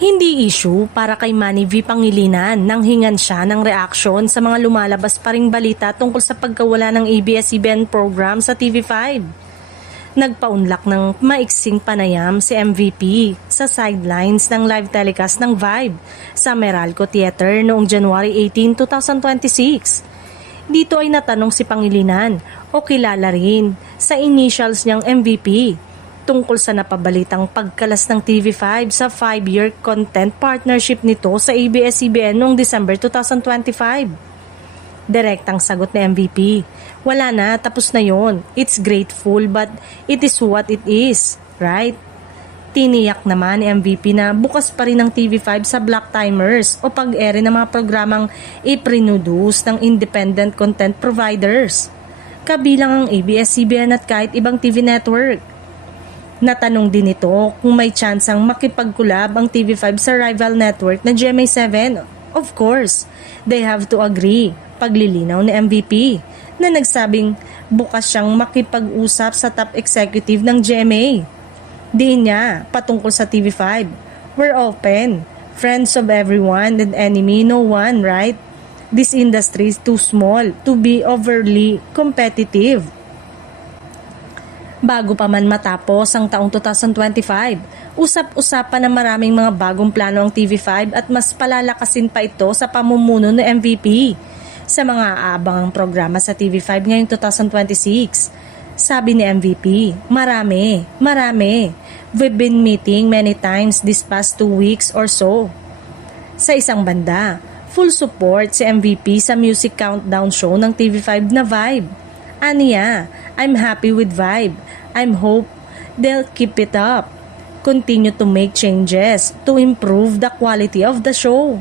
Hindi issue para kay Manny V. Pangilinan nang hingan siya ng reaksyon sa mga lumalabas pa ring balita tungkol sa pagkawala ng ABS-CBN program sa TV5. Nagpaunlak ng maiksing panayam si MVP sa sidelines ng live telecast ng Vibe sa Meralco Theater noong January 18, 2026. Dito ay natanong si Pangilinan o kilala rin sa initials niyang MVP tungkol sa napabalitang pagkalas ng TV5 sa 5-year content partnership nito sa ABS-CBN noong December 2025. Direktang sagot ni MVP, wala na, tapos na yon. It's grateful but it is what it is, right? Tiniyak naman ni MVP na bukas pa rin ang TV5 sa block timers o pag-ere ng mga programang iprinuduce ng independent content providers, kabilang ang ABS-CBN at kahit ibang TV network. Natanong din ito kung may tsansang makipag-collab ang TV5 sa rival network na GMA7. Of course, they have to agree, paglilinaw ni MVP, na nagsabing bukas siyang makipag-usap sa top executive ng GMA. Di niya patungkol sa TV5, we're open, friends of everyone and enemy no one, right? This industry is too small to be overly competitive. Bago pa man matapos ang taong 2025, usap-usapan na maraming mga bagong plano ang TV5 at mas palalakasin pa ito sa pamumuno ng MVP sa mga aabangang programa sa TV5 ngayong 2026. Sabi ni MVP, marami. We've been meeting many times this past 2 weeks or so. Sa isang banda, full support si MVP sa music countdown show ng TV5 na Vibe. Aniya, I'm happy with Vibe. I'm hope they'll keep it up. Continue to make changes to improve the quality of the show.